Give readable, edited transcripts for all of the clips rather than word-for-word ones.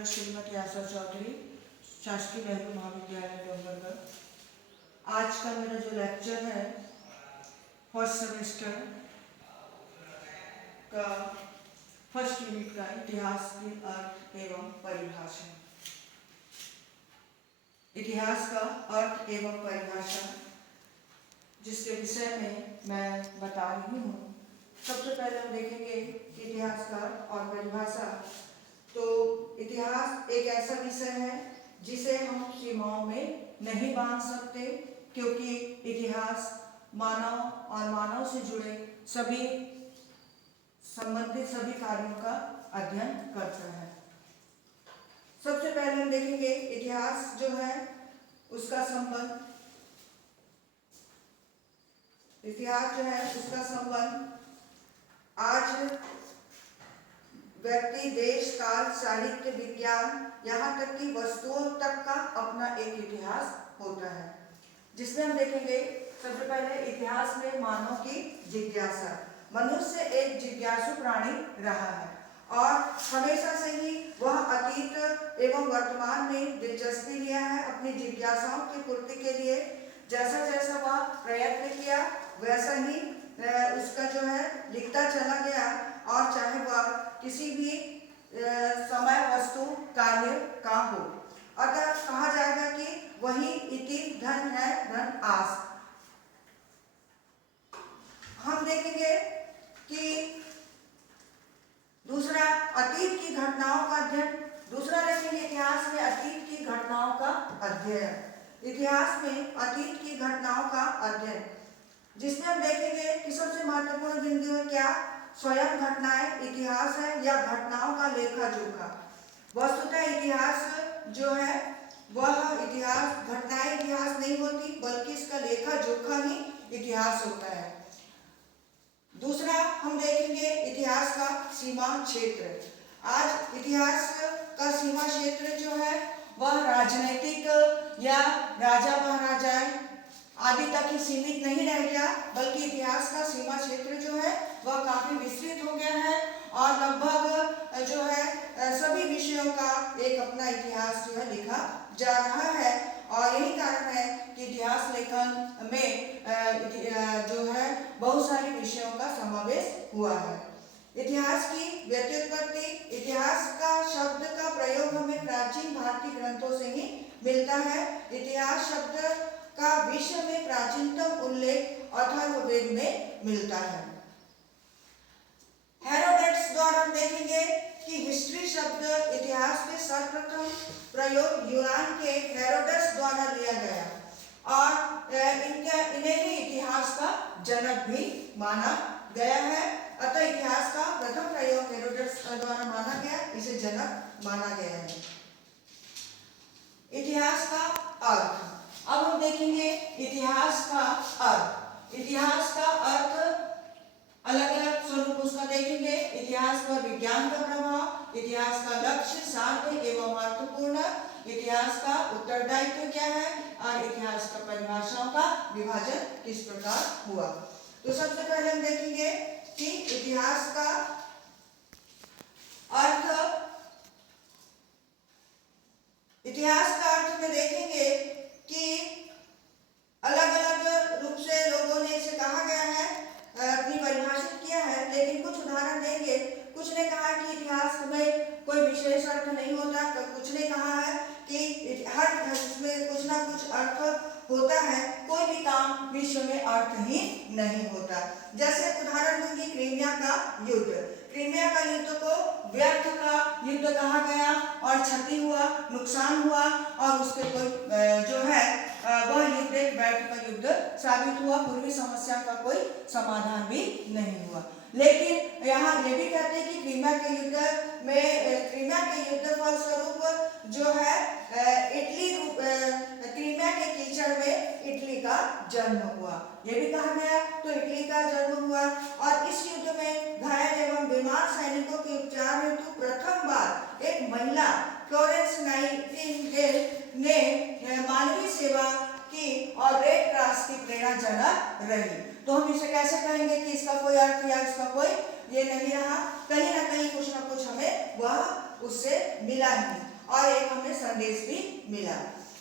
मैं श्रीमती आशा चौधरी, शासकीय नेहरू महाविद्यालय डोंगरगढ़। आज का मेरा जो लेक्चर है फर्स्ट सेमेस्टर का फर्स्ट यूनिट का इतिहास की अर्थ एवं परिभाषा। इतिहास का अर्थ एवं परिभाषा जिसके विषय में मैं बता रही हूँ। सबसे पहले हम देखेंगे इतिहास का और परिभाषा। तो इतिहास एक ऐसा विषय है जिसे हम सीमाओं में नहीं बांध सकते, क्योंकि इतिहास मानव और मानव से जुड़े सभी संबंधित सभी कार्यों का अध्ययन करता है। सबसे पहले हम देखेंगे इतिहास जो है उसका संबंध। इतिहास जो है उसका संबंध आज व्यक्ति, देश, काल, साहित्य, विज्ञान, यहाँ तक कि वस्तुओं तक का अपना एक इतिहास होता है, जिसमें हम देखेंगे सबसे पहले इतिहास में मानव की जिज्ञासा। मनुष्य एक जिज्ञासु प्राणी रहा है और हमेशा से ही वह अतीत एवं वर्तमान में दिलचस्पी लिया है। अपनी जिज्ञासाओं की पूर्ति के लिए जैसा जैसा वह प्रयत्न किया वैसा ही उसका जो है लिखता चला गया, और चाहे वह किसी भी समय, वस्तु, कार्य का हो। अतः कहा जाएगा कि वही इति धन है धन आस। हम देखेंगे कि दूसरा अतीत की घटनाओं का अध्ययन। दूसरा देखेंगे इतिहास में अतीत की घटनाओं का अध्ययन। इतिहास में अतीत की घटनाओं का अध्ययन, जिसमें हम देखेंगे कि सबसे महत्वपूर्ण बिंदु है क्या? स्वयं घटनाएं इतिहास है या घटनाओं का लेखा जोखा। वस्तुतः इतिहास जो है वह इतिहास, घटनाएं इतिहास नहीं होती, बल्कि इसका लेखा जोखा ही इतिहास होता है। दूसरा हम देखेंगे इतिहास का सीमा क्षेत्र। आज इतिहास का सीमा क्षेत्र जो है वह राजनीतिक या राजा महाराजा आदि तक ही सीमित नहीं रह गया, बल्कि इतिहास का सीमा क्षेत्र जो है वह काफी विस्तृत हो गया है और लगभग जो है सभी विषयों का एक अपना इतिहास जो है लिखा जा रहा है। और यही कारण है कि इतिहास लेखन में जो है बहुत सारे विषयों का समावेश हुआ है। इतिहास की व्युत्पत्ति। इतिहास का शब्द का प्रयोग हमें प्राचीन भारतीय ग्रंथों से ही मिलता है। इतिहास शब्द का विश्व में प्राचीनतम उल्लेख अथर्ववेद में मिलता है। हेरोडोटस द्वारा हम देखेंगे कि हिस्ट्री शब्द इतिहास के सर्वप्रथम प्रयोग यूनान के हेरोडोटस द्वारा लिया गया और इन्हें ही इतिहास का जनक भी माना गया है। अतः इतिहास का प्रथम प्रयोग हेरोडोटस द्वारा माना गया, इसे जनक माना गया है। इतिहास का अर्थ। अब हम देखेंगे इतिहास का अर्थ। इतिहास का अर्थ अलग अलग स्वरूप उसका देखेंगे। इतिहास पर विज्ञान का प्रभाव, इतिहास का लक्ष्य, साध्य एवं महत्वपूर्ण, इतिहास का उत्तरदायित्व क्या है और इतिहास का परिभाषाओं का विभाजन किस प्रकार हुआ। तो सबसे पहले हम देखेंगे कि इतिहास का अर्थ। इतिहास का अर्थ में देखेंगे कि अलग अलग रूप से लोगों ने इसे कहा गया है, अपनी परिभाषित किया है, लेकिन कुछ उदाहरण देंगे। कुछ ने कहा कि इतिहास में कोई विशेष अर्थ नहीं होता, कुछ ने कहा है कि हर इसमें कुछ ना कुछ अर्थ होता है, कोई भी काम विश्व में अर्थ ही नहीं होता। जैसे उदाहरण दूंगी क्रीमिया का युद्ध। क्रीमिया का युद्ध को व्यर्थ का युद्ध कहा गया और क्षति हुआ, नुकसान हुआ और उसके कोई जो है वह युद्ध एक व्यर्थ का युद्ध साबित हुआ। पूर्वी समस्या का कोई समाधान भी नहीं हुआ। लेकिन यहाँ ये भी कहते हैं कि क्रीमिया के युद्ध फलस्वरूप जो है क्रीमिया के कीचड़ में इटली का जन्म हुआ, ये भी कहा गया। तो इटली का जन्म हुआ और इस युद्ध में घायल एवं बीमार सैनिकों के उपचार हेतु प्रथम बार एक महिला फ्लोरेंस नाइटिंगेल ने मानवीय सेवा की और रेड क्रॉस की प्रेरणाजनक रही। तो हम इसे कैसे कहेंगे कि इसका कोई अर्थ या इसका कोई ये नहीं रहा, कहीं ना कहीं कुछ ना कुछ हमें वह उससे मिला ही और एक हमें संदेश भी मिला।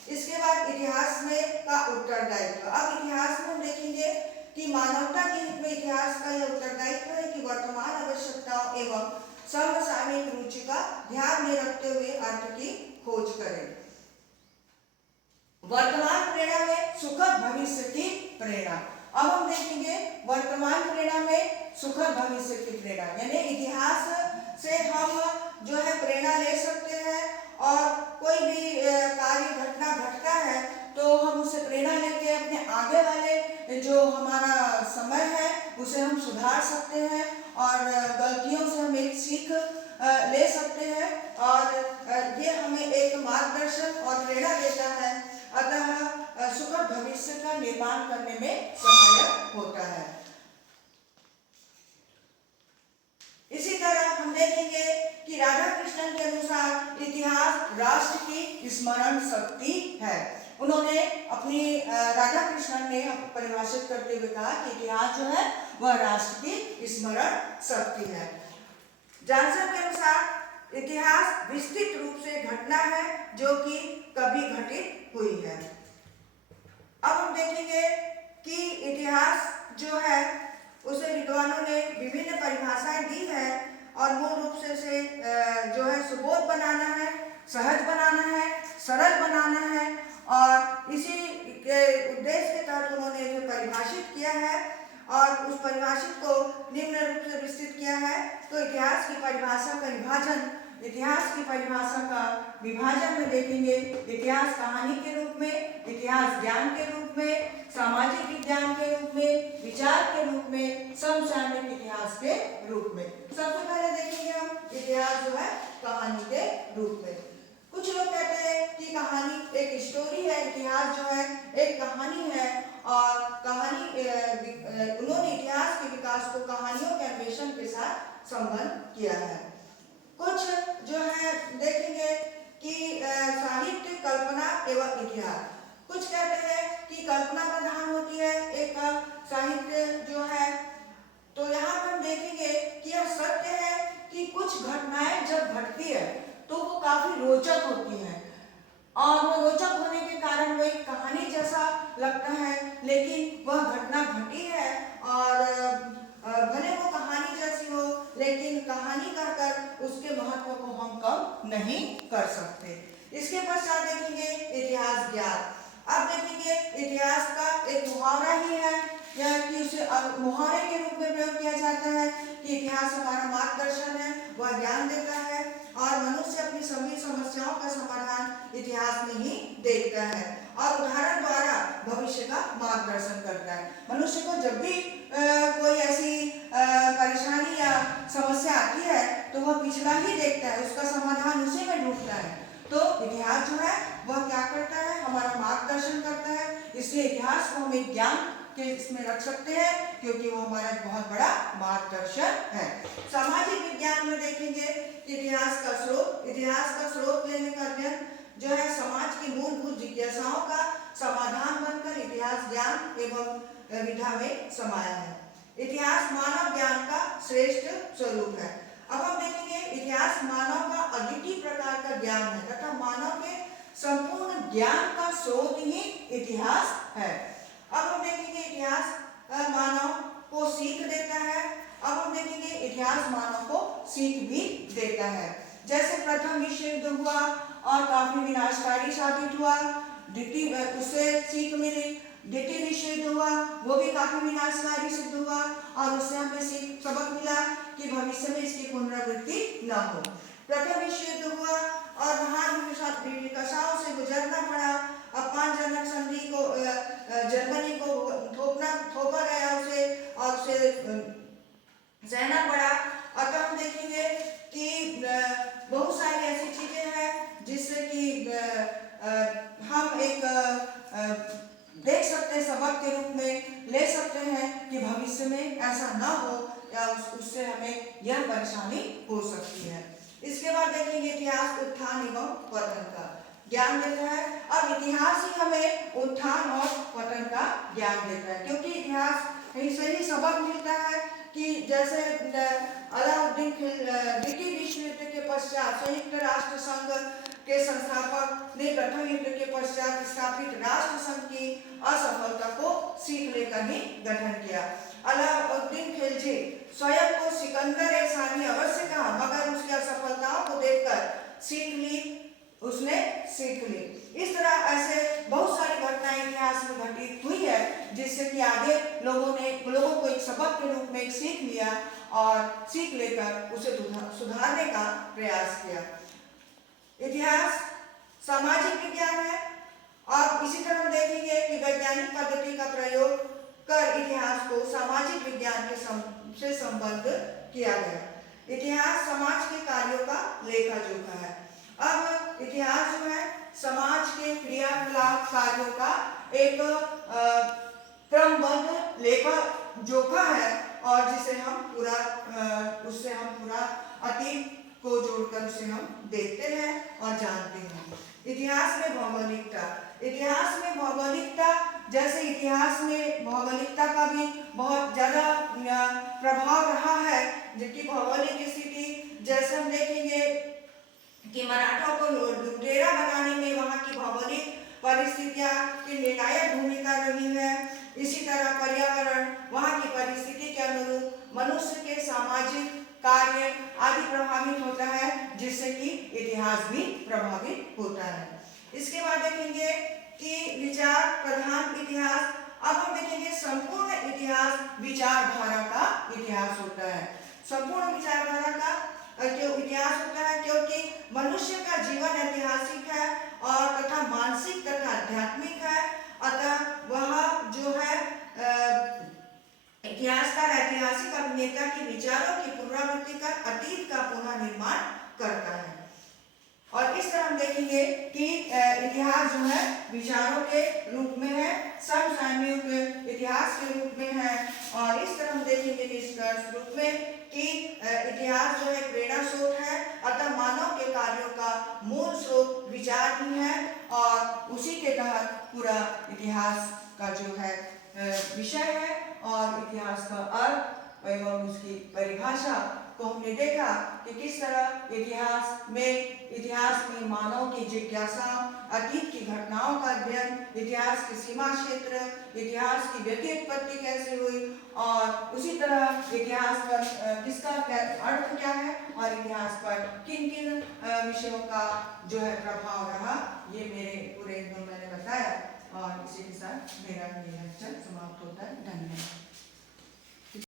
इसके बाद इतिहास में का उत्तरदायित्व। अब इतिहास में हम देखेंगे कि मानवता के हित में इतिहास का यह उत्तरदायित्व है कि वर्तमान आवश्यकताओं एवं समसामयिक रुचि का ध्यान में रखते हुए अर्थ की खोज करें। वर्तमान प्रेरणा में सुखद भविष्य की प्रेरणा। अब हम देखेंगे वर्तमान प्रेरणा में सुखद भविष्य की प्रेरणा, यानी इतिहास से हम जो है प्रेरणा ले सकते हैं और कोई भी कार्य घटना घटता है तो हम उससे प्रेरणा लेके अपने आगे वाले जो हमारा समय है उसे हम सुधार सकते हैं और गलतियों से हम एक सीख ले सकते हैं और ये हमें एक मार्गदर्शन और प्रेरणा देता है, अतः सुखद भविष्य का निर्माण करने में सहायक होता है। इसी तरह हम देखेंगे कि राधा कृष्णन के अनुसार इतिहास राष्ट्र की स्मरण शक्ति है। उन्होंने अपनी राधा कृष्णन ने परिभाषित करते हुए कहा कि इतिहास जो है वह राष्ट्र की स्मरण शक्ति है। जॉनसन के अनुसार इतिहास विस्तृत रूप से घटना है जो कि कभी घटित हुई है। अब हम देखेंगे कि इतिहास जो है उसे विद्वानों ने विभिन्न परिभाषाएं दी है और मूल रूप से उसे जो है सुबोध बनाना है, सहज बनाना है, सरल बनाना है और इसी के उद्देश्य के तहत उन्होंने इसे परिभाषित किया है और उस परिभाषित को निम्न रूप से विस्तृत किया है। तो इतिहास की परिभाषा का विभाजन, इतिहास की परिभाषा का विभाजन में देखेंगे इतिहास कहानी के रूप में, इतिहास ज्ञान के रूप में, सामाजिक विज्ञान के रूप में, विचार के रूप में, समसामयिक इतिहास के रूप में। सबसे पहले देखेंगे हम इतिहास जो है कहानी के रूप में। कुछ लोग कहते हैं कि कहानी एक स्टोरी है, इतिहास जो है एक कहानी है और कहानी उन्होंने इतिहास के विकास को कहानियों के अन्वेषण के साथ संबंध किया है। कुछ जो है देखेंगे कि साहित्य, कल्पना एवं इतिहास। कुछ कहते हैं कि कल्पना प्रधान होती है एक साहित्य जो है, तो यहाँ पर हम देखेंगे कि यह सत्य है कि कुछ घटनाएं जब घटती है तो वो काफी रोचक होती हैं और वो रोचक होने के कारण वो एक कहानी जैसा लगता है, लेकिन वह घटना घटी है और भले वो कहानी जैसी हो लेकिन कहानी कहकर उसके महत्व को हम कम नहीं कर सकते। इसके पश्चात देखेंगे इतिहास ज्ञान। अब देखेंगे इतिहास का एक मुहावरा ही है या कि उसे मुहावरे के रूप में प्रयोग किया जाता है कि इतिहास हमारा मार्गदर्शन है, वह ज्ञान देता है और मनुष्य अपनी सभी समस्याओं का समाधान इतिहास में ही देखता है और उदाहरण द्वारा भविष्य का मार्गदर्शन करता है। मनुष्य को जब भी कोई ऐसी परेशानी या समस्या आती है तो वह पिछला ही देखता है, उसका समाधान उसी में ढूंढता है। तो इतिहास जो है वह क्या करता है, हमारा मार्गदर्शन करता है, इसलिए इतिहास को हम एक ज्ञान के इसमें रख सकते हैं क्योंकि वो हमारा बहुत बड़ा मार्गदर्शन है। सामाजिक विज्ञान में देखेंगे इतिहास का स्रोत। इतिहास का स्रोत लेने का अध्ययन जो है समाज की मूलभूत जिज्ञासाओं का समाधान बनकर इतिहास ज्ञान एवं विधा में समाया है। इतिहास मानव ज्ञान का श्रेष्ठ स्वरूप है। अब हम देखेंगे इतिहास मानव का अद्वितीय प्रकार का ज्ञान है तथा मानव के संपूर्ण ज्ञान का स्रोत ही इतिहास है। अब हम देखेंगे इतिहास मानव को सीख देता है। अब हम देखेंगे इतिहास मानव को सीख भी देता है। जैसे प्रथम विश्व युद्ध हुआ और काफी विनाशकारी साबित हुआ, द्वितीय उससे सीख मिली, द्वितीय विश्व युद्ध हुआ वो भी काफी विनाशकारी सिद्ध हुआ और उससे हमें सबक मिला कि भविष्य में इसकी पुनरावृत्ति न हो। प्रथम विश्व युद्ध हुआ और महान विकसाओं से गुजरना पड़ा, अपमानजनक संधि को जर्मनी को थोपा गया उसे और उसे सहना पड़ा। अतः हम देखेंगे कि बहुत सारी ऐसी चीजें हैं जिससे कि हम एक देख सकते हैं, सबक के रूप में ले सकते हैं कि भविष्य में ऐसा ना हो या उससे हमें यह परेशानी हो सकती है। इसके बाद देखेंगे इतिहास उत्थान एवं पतन का ज्ञान देता है। अब इतिहास ही हमें उत्थान और पतन का ज्ञान देता है क्योंकि इतिहास से ही सबक मिलता है कि जैसे अलाउद्दीन द्वितीय विश्व युद्ध के पश्चात संयुक्त राष्ट्र संघ के संस्थापक ने प्रथम युद्ध के पश्चात स्थापित राष्ट्र संघ की असफलता को सीख लेकर ही गठन किया। अलाउद्दीन खिलजी स्वयं को सिकंदर ए सानी अवश्य कहा, मगर उसकी असफलताओं को देखकर उसने सीख ली। इस तरह ऐसे बहुत सारी घटनाएं इतिहास में घटित हुई है, जिससे कि आगे लोगों को एक सबक के रूप में एक सीख लिया और सीख लेकर उसे सुधारने का प्रयास किया। इतिहास सामाजिक विज्ञान है और इसी तरह हम देखेंगे कि वैज्ञानिक पद्धति का प्रयोग कर इतिहास को सामाजिक विज्ञान से संबद्ध किया गया। इतिहास समाज के कार्यों का लेखा जोखा है। अब इतिहास जो है समाज के क्रियाकलाप कार्यों का एक क्रमबद्ध लेखा जोखा है और उससे हम पूरा अतीत को जोड़कर उसे हम देखते हैं और जानते हैं। इतिहास में भौगोलिकता जैसे इतिहास में भौगोलिकता का भी बहुत ज्यादा प्रभाव रहा है, जबकि भौगोलिक स्थिति जैसे हम देखेंगे कि मराठों को लुटेरा बनाने में वहाँ की भौगोलिक परिस्थितियाँ की निर्णायक भूमिका रही है। इसी तरह पर्यावरण वहाँ की परिस्थिति के अनुरूप मनुष्य के सामाजिक कार्य आदि प्रभावित होता है, जिससे कि इतिहास भी प्रभावित होता है। इसके बाद देखेंगे कि विचार प्रधान इतिहास। अब हम देखेंगे संपूर्ण इतिहास विचारधारा का इतिहास होता है। संपूर्ण विचारधारा का इतिहास होता है क्योंकि मनुष्य का जीवन ऐतिहासिक है और तथा मानसिक तथा आध्यात्मिक है। अतः वह जो है इतिहासकार ऐतिहासिक अभिनेता के विचारों की पुनरावृत्ति कर अतीत का पुनः निर्माण करता है। और इस तरह हम देखेंगे कि इतिहास जो है विचारों के रूप में है, समसामयिक इतिहास के रूप में है। और इस तरह हम देखेंगे निष्कर्ष रूप में कि इतिहास जो है प्रेरणा स्रोत है, अतः मानव के कार्यों का मूल स्रोत विचार ही है और उसी के तहत पूरा इतिहास का जो है विषय है। और इतिहास का अर्थ एवं उसकी परिभाषा को हमने देखा कि किस तरह इतिहास में मानव की जिज्ञासा, अतीत की घटनाओं का अध्ययन, इतिहास की सीमा क्षेत्र, इतिहास की व्यक्ति उत्पत्ति कैसे हुई और उसी तरह इतिहास पर किसका अर्थ क्या है और इतिहास पर किन किन विषयों का जो है प्रभाव रहा, ये मेरे पूरे मैंने बताया। और इसी के साथ मेरा ये लेक्चर समाप्त होता है। धन्यवाद।